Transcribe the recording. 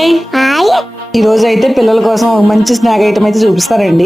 Hi. ఈ రోజు అయితే పిల్లల కోసం ఒక మంచి స్నాక్ ఐటమ్ అయితే చూపిస్తారండి.